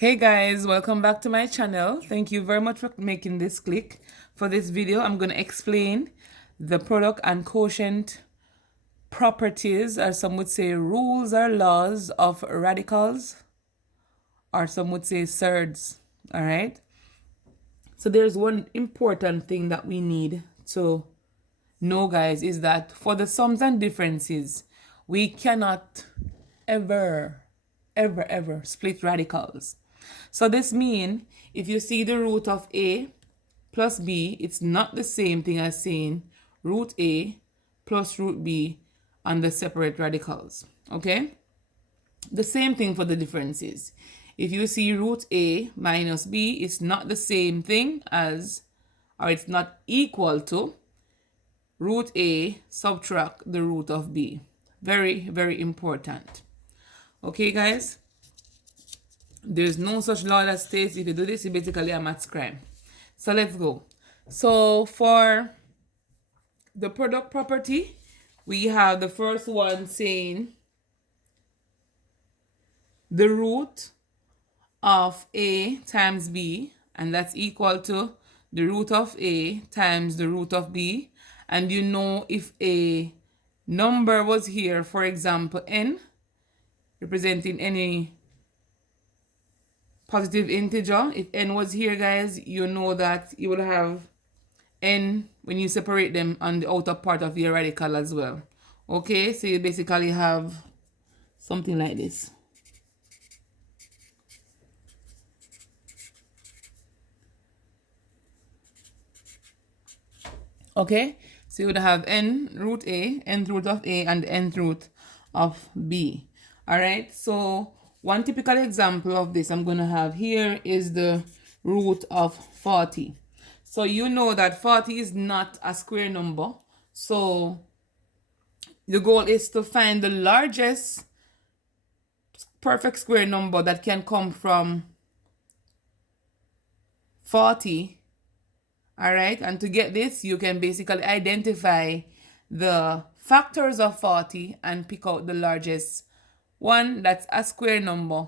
Hey guys, welcome back to my channel. Thank you very much for making this click. For this video, I'm going to explain the product and quotient properties, or some would say rules or laws of radicals, or some would say surds. All right. So there's one important thing that we need to know, guys, is that for the sums and differences, we cannot ever split radicals. So this means if you see the root of A plus B, it's not the same thing as saying root A plus root B on the separate radicals. Okay? The same thing for the differences. If you see root A minus B, it's not the same thing as, or it's not equal to, root A subtract the root of B. Very important. Okay, guys? There's no such law that states if you do this, it's basically a maths crime. So let's go. So for the product property, we have the first one saying the root of A times B, and that's equal to the root of A times the root of B. And you know, if a number was here, for example, n, representing any positive integer, if n was here, guys, you know that you will have n when you separate them on the outer part of your radical as well. Okay, so you basically have something like this. Okay, so you would have n root A, nth root of A, and nth root of B. All right, so one typical example of this I'm going to have here is the root of 40. So you know that 40 is not a square number. So the goal is to find the largest perfect square number that can come from 40. All right, and to get this, you can basically identify the factors of 40 and pick out the largest one that's a square number,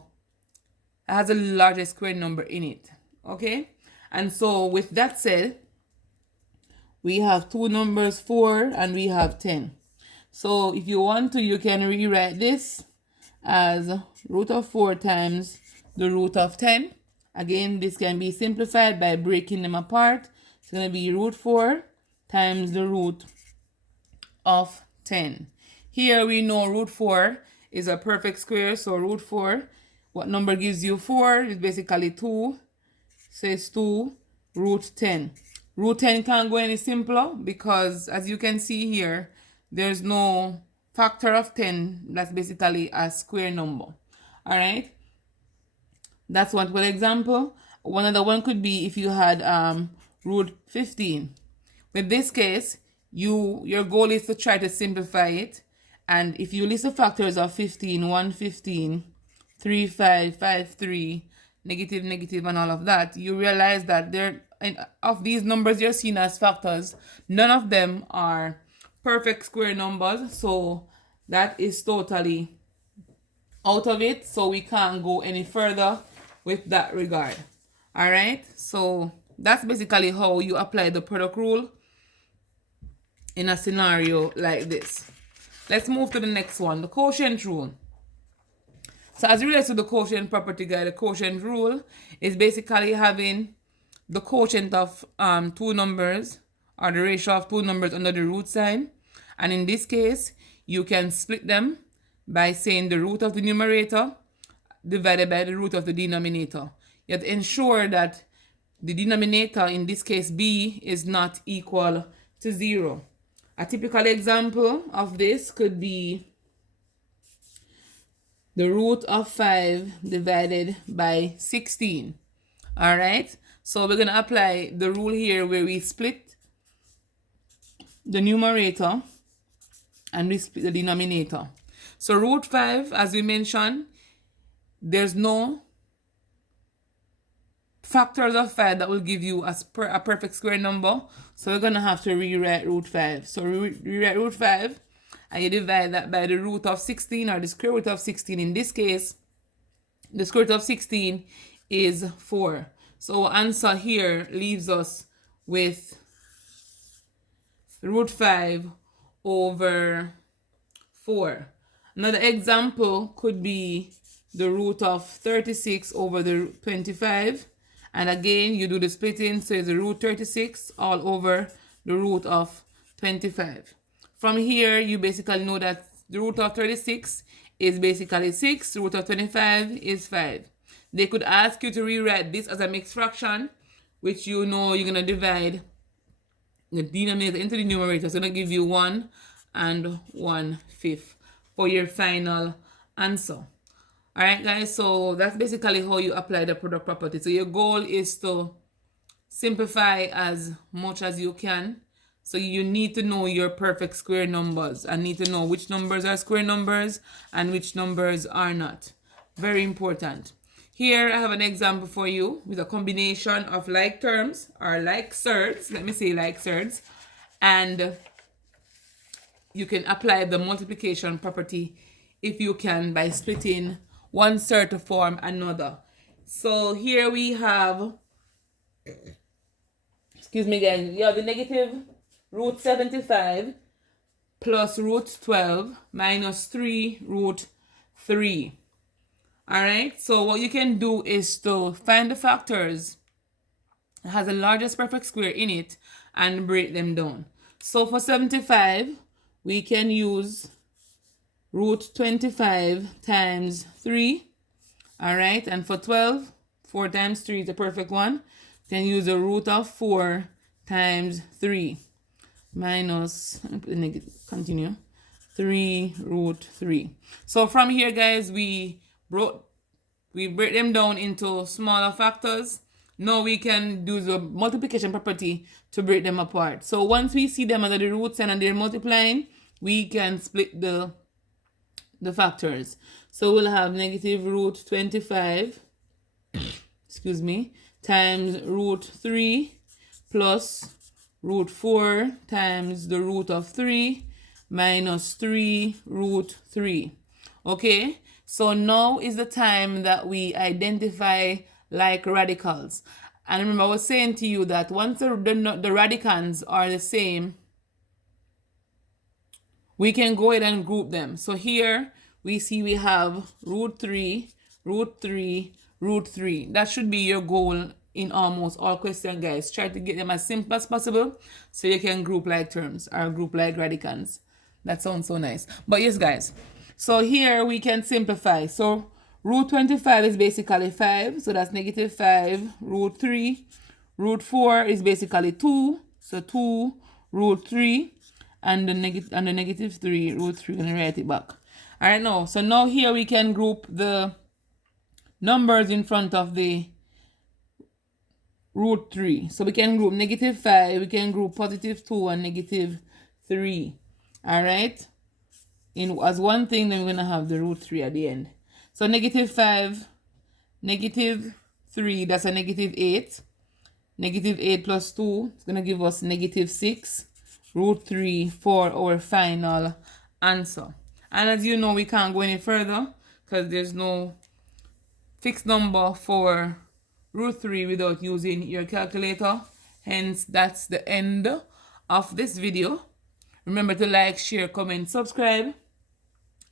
that has the largest square number in it. Okay, and so with that said, we have two numbers, 4 and we have 10. So if you want to, you can rewrite this as root of 4 times the root of 10. Again, this can be simplified by breaking them apart. It's going to be root 4 times the root of 10. Here we know root 4 is a perfect square. So root 4, what number gives you 4? Is basically 2. So it's 2 root 10. Root 10 can't go any simpler because, as you can see here, there's no factor of 10. That's basically a square number. All right. That's one example. One other one could be if you had root 15. With this case, your goal is to try to simplify it. And if you list the factors of 15, 1, 15, 3, 5, 5, 3, negative, and all of that, you realize that of these numbers you're seeing as factors, none of them are perfect square numbers. So that is totally out of it. So we can't go any further with that regard. All right. So that's basically how you apply the product rule in a scenario like this. Let's move to the next one, the quotient rule. So as it relates to the quotient property, guy, the quotient rule is basically having the quotient of two numbers, or the ratio of two numbers under the root sign. And in this case, you can split them by saying the root of the numerator divided by the root of the denominator. You have to ensure that the denominator, in this case b, is not equal to 0. A typical example of this could be the root of 5 divided by 16. All right, so we're going to apply the rule here where we split the numerator and we split the denominator. So root 5, as we mentioned, there's no factors of 5 that will give you a perfect square number. So we're going to have to rewrite root 5. So rewrite root 5, and you divide that by the root of 16, or the square root of 16. In this case, the square root of 16 is 4. So our answer here leaves us with root 5 over 4. Another example could be the root of 36 over the 25. And again, you do the splitting, so it's the root 36 all over the root of 25. From here, you basically know that the root of 36 is basically 6, the root of 25 is 5. They could ask you to rewrite this as a mixed fraction, which you know you're going to divide the denominator into the numerator. So it's going to give you 1 and 1/5 for your final answer. Alright guys, so that's basically how you apply the product property. So your goal is to simplify as much as you can. So you need to know your perfect square numbers and need to know which numbers are square numbers and which numbers are not. Very important. Here I have an example for you with a combination of like terms or like surds. Let me say like surds. And you can apply the multiplication property if you can by splitting one surd to form another. So here we have, excuse me guys, you have the negative root 75 plus root 12 minus 3 root 3. Alright, so what you can do is to find the factors that has the largest perfect square in it and break them down. So for 75, we can use root 25 times 3. Alright, and for 12, 4 times 3 is a perfect one. Then use the root of 4 times 3 minus, continue, 3 root 3. So from here, guys, we break them down into smaller factors. Now we can do the multiplication property to break them apart. So once we see them under the root sign and they're multiplying, we can split the factors. So we'll have negative root 25, excuse me, times root 3 plus root 4 times the root of 3 minus 3 root 3. Okay, so now is the time that we identify like radicals. And remember, I was saying to you that once the radicands are the same, we can go ahead and group them. So here we see we have root 3, root 3, root 3. That should be your goal in almost all questions, guys. Try to get them as simple as possible so you can group like terms or group like radicands. That sounds so nice. But yes, guys. So here we can simplify. So root 25 is basically 5. So that's negative 5 root 3. Root 4 is basically 2. So 2 root 3. And the negative 3 root 3. I'm going to write it back. All right, now. So now here we can group the numbers in front of the root 3. So we can group negative 5. We can group positive 2 and negative 3. All right. As one thing, then we're going to have the root 3 at the end. So negative 5, negative 3, that's a negative 8. Negative 8 plus 2 is going to give us negative 6 root 3 for our final answer. And as you know, we can't go any further because there's no fixed number for root 3 without using your calculator. Hence, that's the end of this video. Remember to like, share, comment, subscribe,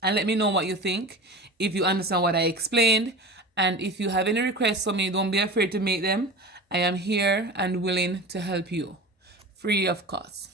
and let me know what you think, if you understand what I explained. And if you have any requests for me, don't be afraid to make them. I am here and willing to help you, free of cost.